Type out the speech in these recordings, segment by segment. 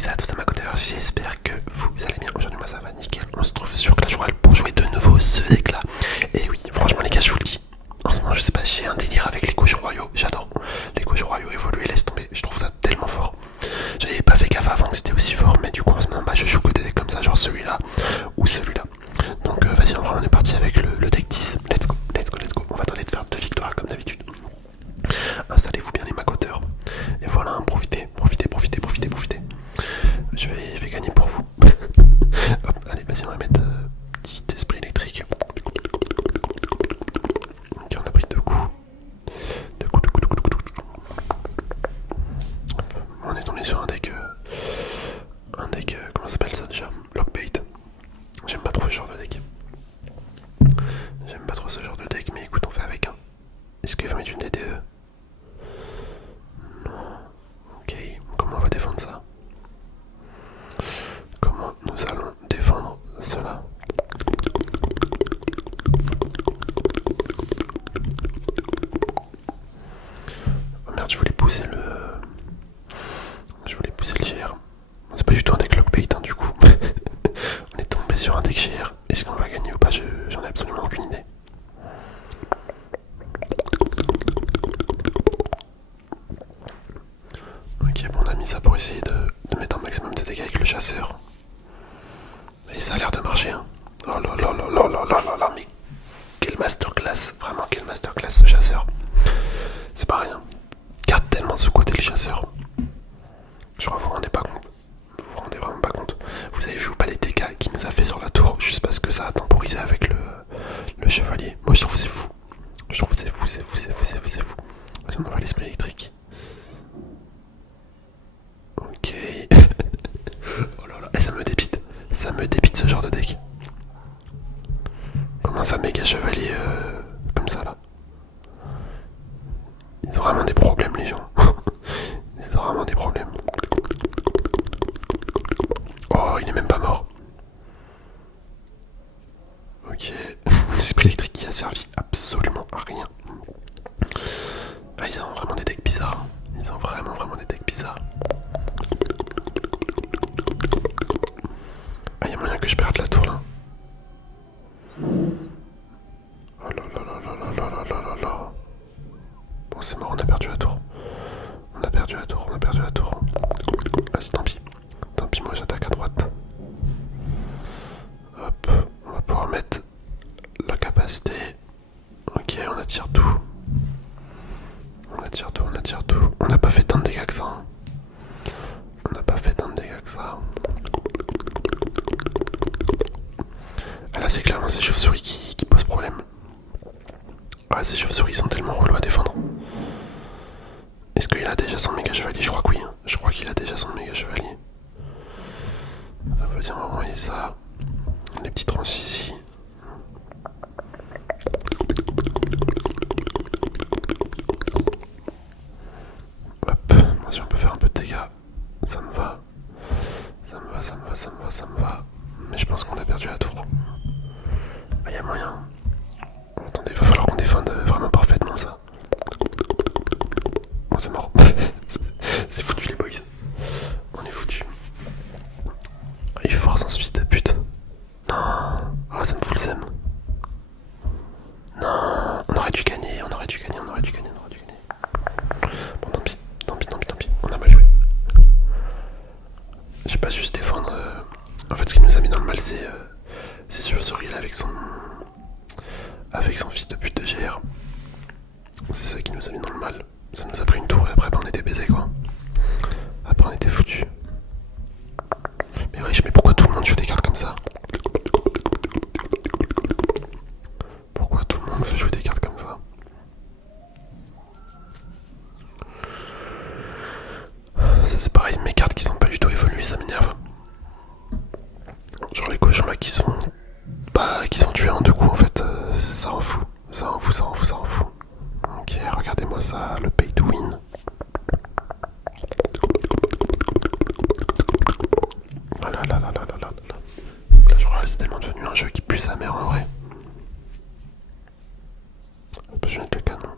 ça à tous amateurs, j'espère que vous allez bien. Aujourd'hui moi ça va nickel, on se trouve sur Clash Royale pour jouer de nouveau ce deck là. Et oui, franchement les gars, je vous le dis, en ce moment je sais pas, j'ai un délire avec les coachs royaux, j'adore. Les coachs royaux évoluer, laisse tomber, je trouve ça tellement fort. J'avais pas fait gaffe avant que c'était aussi fort, mais du coup en ce moment bah, je joue que des decks comme ça, genre celui-là ou celui-là. Donc vas-y, on est parti avec le deck 10, let's go, let's go, let's go. On va tenter de faire 2 victoires comme d'habitude. Installez-vous bien les macoteurs. Et voilà, hein, profitez, profitez, profitez, profitez, profitez. Je vais gagner pour vous. Hop, allez, vas-y, on va mettre petit esprit électrique. Ok, on a pris 2 coups. 2 coups, 2 coups, 2 coups, 2 coups. Hop, on est tombé sur un deck. Comment ça s'appelle ça déjà? Lockbait. J'aime pas trop ce genre de deck. J'aime pas trop ce genre de deck, mais écoute, on fait avec un. Est-ce qu'il va mettre une DDE? Non. Ok, comment on va défendre ça? Comment nous allons défendre cela? Oh merde, je voulais pousser le... GR. C'est pas du tout un deck lockbait hein, du coup. On est tombé sur un deck GR. Est-ce qu'on va gagner ou pas? J'en ai absolument aucune idée. Ok, bon, on a mis ça pour essayer de mettre un maximum de dégâts avec le chasseur. Et ça a l'air de marcher, hein. Oh là là là là là là là là, mais quel masterclass, vraiment quel masterclass ce chasseur. C'est pas rien. Garde tellement sous-côté le chasseur. Je crois que vous vous rendez pas compte. Vous vous rendez vraiment pas compte. Vous avez vu ou pas les dégâts qu'il nous a fait sur la tour juste parce que ça a temporisé avec le chevalier. Moi je trouve que c'est fou. Je trouve que c'est fou, c'est fou, c'est fou, c'est fou, c'est fou. Vas-y, on envoie l'esprit électrique. Ok. Oh là là, et ça me débite. Ça me débite ce genre de deck. Comment ça méga chevalier comme ça là? Ils ont vraiment des problèmes les gens. Ils ont vraiment des problèmes. Oh, il est même pas mort. Ok. L'esprit électrique qui a servi absolument à rien. Ah, ils ont vraiment des decks bizarres. Ils ont vraiment des decks bizarres. Ah, il y a moyen que je perde la tour là. Oh là là là là là là là là là. Bon, c'est mort, on a perdu la tour. On a perdu la tour, on a perdu la tour. Vas-y, tant pis. Tant pis, moi j'attaque à droite. Hop, on va pouvoir mettre la capacité. Ok, on attire tout. On attire tout, on attire tout. On n'a pas fait tant de dégâts que ça. Hein. On n'a pas fait tant de dégâts que ça. Ah là, c'est clairement ces chauves-souris qui posent problème. Ouais, ces chauves-souris sont tellement relous à défendre. Est-ce qu'il a déjà son méga chevalier? Je crois que oui. Hein. Je crois qu'il a déjà son méga chevalier. Ah, vas-y, on va envoyer ça. Les petits trans ici. Hop, moi si on peut faire un peu de dégâts, ça me va. Ça me va, ça me va, ça me va, ça me va. Mais je pense qu'on a perdu la tour. Ah, y a moyen. Attendez, il va falloir qu'on défende vraiment parfaitement ça. Oh, c'est mort. C'est foutu les boys. On est foutu. Il force un fils de pute. Non. Ah, ça me fout le seum. Non, on aurait dû gagner, on aurait dû gagner, on aurait dû gagner, on aurait dû gagner. Bon, tant pis, tant pis, tant pis, tant pis. On a mal joué. J'ai pas su se défendre. En fait, ce qui nous a mis dans le mal, c'est chauve-souris là avec son fils de pute de GR. C'est ça qui nous a mis dans le mal. Ça nous a pris une tour et après on était baisés quoi. Après on était foutus. Mais wesh, mais pourquoi tout le monde joue des cartes comme ça? Pourquoi tout le monde veut jouer des cartes comme ça? Ça c'est pareil, mes cartes qui sont pas du tout évoluées, ça m'énerve. Genre les cochons là qui sont tués en 2 coups en fait, ça rend fou. Ça rend fou, ça rend fou, ça rend fou. Ok, regardez-moi ça, le pay to win. Oh là là là là là là là. Donc là je crois que c'est tellement devenu un jeu qui pue sa mère en vrai. Hop, je vais mettre le canon.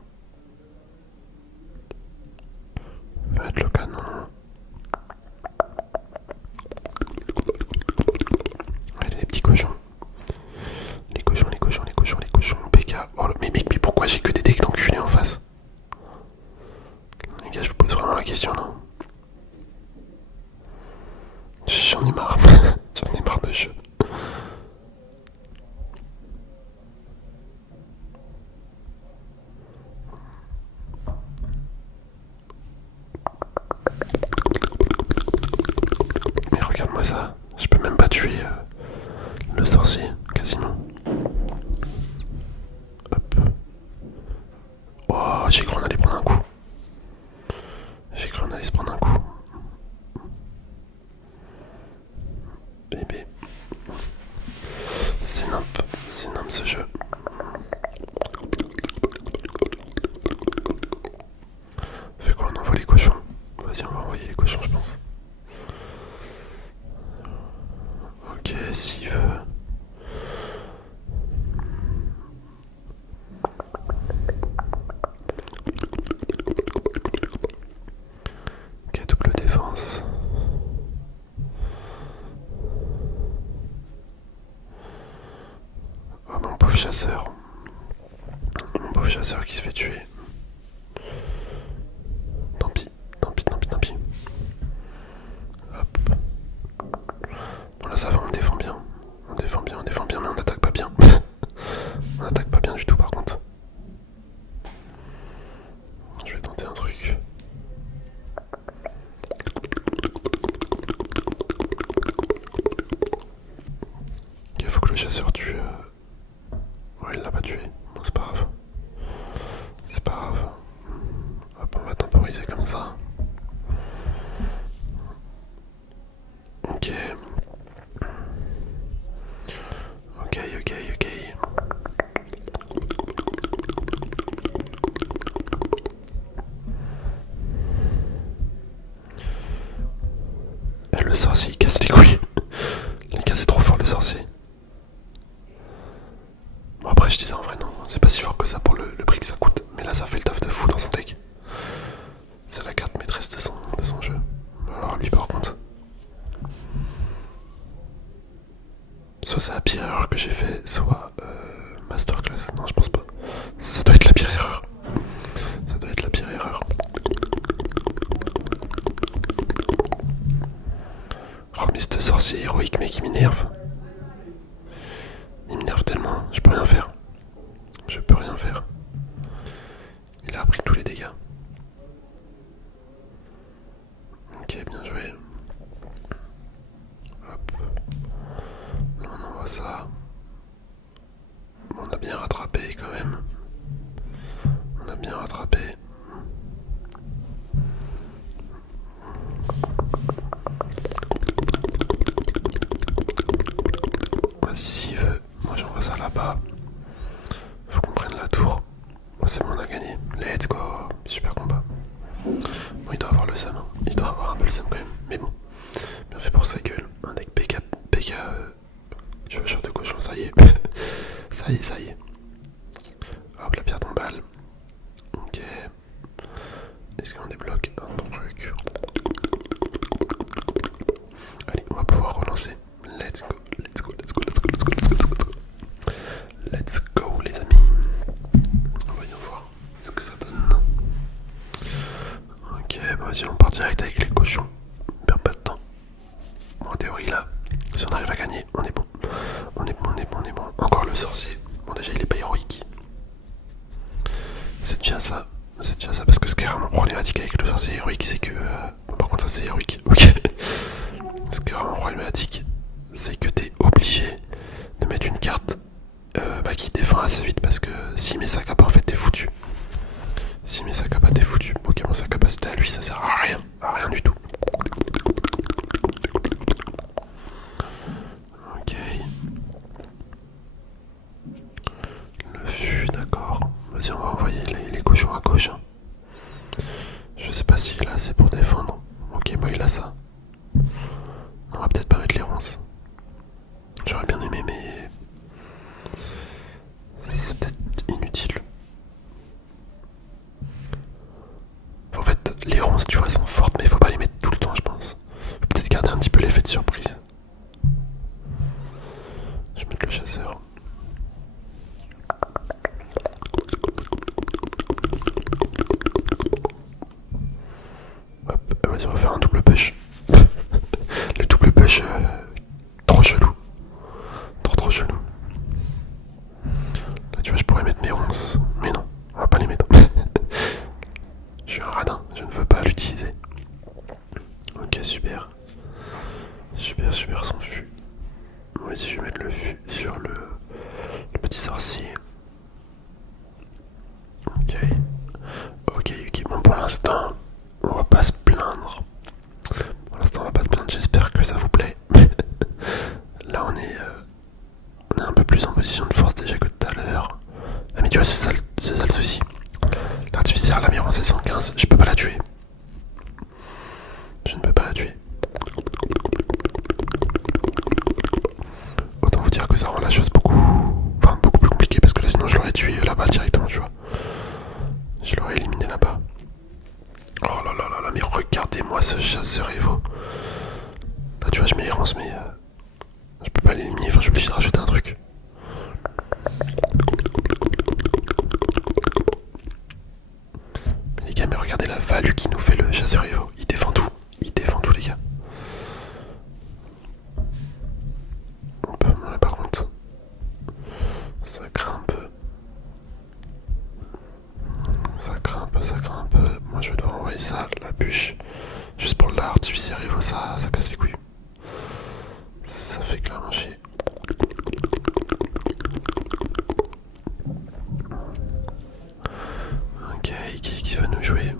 Je vais mettre le canon. j'en ai marre. J'en ai marre de jeu. Mais regarde-moi ça. Je peux même pas tuer le sorcier, quasiment. Hop. Oh, j'ai cru qu'on allait prendre un coup. J'ai cru qu'on allait se prendre un coup. Bébé. C'est nimp ce jeu. Fait quoi, on envoie les cochons? Vas-y, on va envoyer les cochons, je pense. Ok, s'il veut. Ok, double défense. Oh, mon pauvre chasseur. Mon pauvre chasseur qui se fait tuer. Tant pis. Hop. Bon là ça va, on défend bien. On défend bien, mais on n'attaque pas bien. On n'attaque pas bien du tout par contre. Je vais tenter un truc. Ok, faut que le chasseur tue. Ouais, il l'a pas tué. Bon, c'est pas grave. C'est pas grave. Hop, on va temporiser comme ça. Ok. Et le sorcier il casse les couilles. Les gars, c'est trop fort le sorcier. Bon, après, je disais en vrai, non, c'est pas si fort que ça pour le prix que ça coûte. Mais là, ça fait le taf de fou dans son deck. C'est la carte maîtresse de son jeu. Alors, lui, par contre. Soit c'est la pire erreur que j'ai fait, soit masterclass. Non, je pense pas. Ça doit être la pire erreur. Ça doit être la pire erreur. Oh, mais ce sorcier héroïque, mec, il m'énerve. Il m'énerve tellement, je peux rien faire. Je peux rien faire. Il a appris tous les dégâts. Ok, bien joué. Hop. Là, on envoie ça. On a bien rattrapé quand même. On a bien rattrapé. Vas-y, s'il veut. Moi, j'envoie ça là-bas. Faut qu'on prenne la tour. Moi, c'est bon, on a gagné. Let's go. Super combat. Bon, il doit avoir le seum. Hein. Il doit avoir un peu le seum quand même. Mais bon, bien fait pour sa gueule. Un deck PK. Tu veux de cochon, ça y est. Ça y est. Hop, la pierre tombale. Ok. Est-ce qu'on débloque un truc? Allez, on va pouvoir relancer. Let's go, les amis. Voyons voir ce que ça donne. Ok, bah vas-y, on part direct avec les cochons. On perd pas de temps. Bon, en théorie, là, si on arrive à gagner, on est bon. On est bon. Encore le sorcier. Bon, déjà, il est pas héroïque. C'est déjà ça, parce que ce qui est vraiment problématique avec le sorcier héroïque, c'est que... Bon, par contre, ça, c'est héroïque, ok. Ce qui est vraiment problématique, c'est que t'es obligé de mettre une carte qui défend assez vite, parce que s'il met sa capa, en fait, t'es foutu. S'il met sa capa, t'es foutu. Ok, bon, sa capacité à lui, ça sert à rien du tout. Ok. Le fût, d'accord. Vas-y, on va envoyer les cochons à gauche. Je sais pas si là c'est pour défendre. Ok, bah il a ça. On va peut-être pas mettre les ronces. J'aurais bien aimé, mais c'est peut-être inutile. En fait, les ronces, tu vois, sont fortes, mais faut pas les mettre tout le temps, je pense. Faut peut-être garder un petit peu l'effet de surprise. Je vais mettre le chasseur. Hop, vas-y, on va faire un double push. Le double push Super, super son fût. Moi aussi je vais mettre le fût sur le petit sorcier. Ok. Ok, ok. Bon, pour l'instant, on va pas se plaindre. Pour l'instant, on va pas se plaindre. J'espère que ça vous plaît. Là, on est un peu plus en position de force déjà que tout à l'heure. Ah, mais tu vois, c'est ça le souci. L'artificière, la Miron 715, je peux pas la tuer. Je ne peux pas la tuer. Autant vous dire que ça rend la chose beaucoup plus compliquée parce que là, sinon, je l'aurais tué là-bas directement, tu vois. Je l'aurais éliminé là-bas. Oh là là là là, mais regardez-moi ce chasseur Evo. Là, tu vois, je mets errance, mais je peux pas l'éliminer. Enfin, je suis obligé de rajouter un truc. Mais les gars, mais regardez la value qui nous fait le chasseur Evo. Il défend tout. Il défend tout, les gars. Là, par contre, ça craint un peu. Ça craint un peu, ça craint un peu. Moi, je vais devoir envoyer ça, la bûche. Juste pour l'artificier Evo, ça casse les couilles. Ça fait clairement chier. Ok, qui veut nous jouer?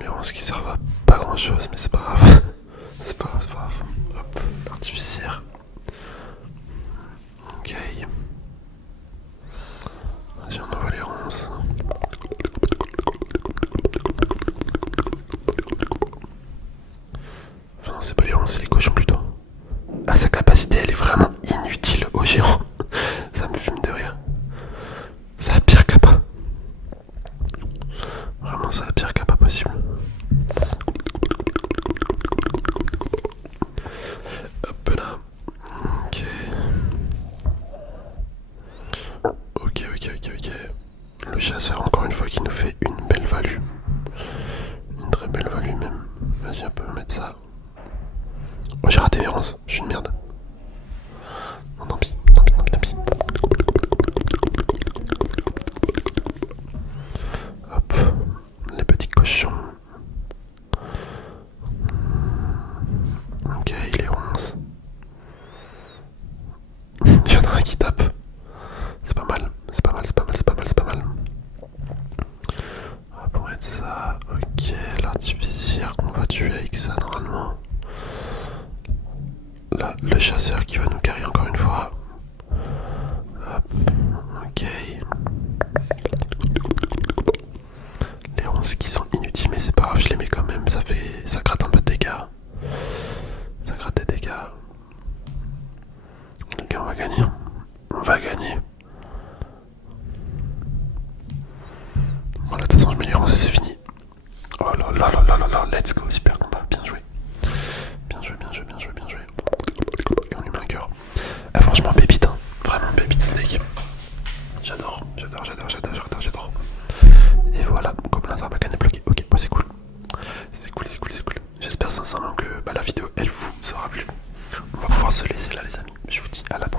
Les ronces qui servent à pas grand chose, mais c'est pas grave. C'est pas grave, c'est pas grave. Hop, l'artificière. Ok. Vas-y, on envoie les ronces. Enfin, c'est pas les ronces, c'est les cochons plutôt. Ah, sa capacité, elle est vraiment inutile aux géants. Ça me fume de rire. C'est la pire capa. Vraiment, c'est la pire capa possible. Hop là. Ok. Ok. Le chasseur, encore une fois, qui nous fait une belle value. Une très belle value même. Vas-y, on peut mettre ça. Oh, j'ai raté mes ronces. Je suis une merde. Non, tant pis. Hop. Les petits cochons. Ok, il est ronce. Il y en a un qui tape. C'est pas mal. On va pour mettre ça. Ok, l'artificière qu'on va tuer avec ça normalement. Là, le chasseur qui va nous carrer encore une fois. Hop, ok. Les ronces qui sont inutiles, mais c'est pas grave, je les mets quand même. Ça gratte un peu de dégâts. Ça gratte des dégâts. Ok, on va gagner. On va gagner. Bon, de toute façon, je mets les ronces et c'est fini. Oh là là là là là là, let's go, super combat, bien joué. Bien joué. Et on lui met un cœur. Ah, franchement, pépite, hein. Vraiment pépite cette équipe. J'adore. Et voilà, mon gobelin Sarbacane est bloqué. Ok, bah c'est cool. J'espère sincèrement que la vidéo, elle vous aura plu. On va pouvoir se laisser là, les amis. Je vous dis à la prochaine.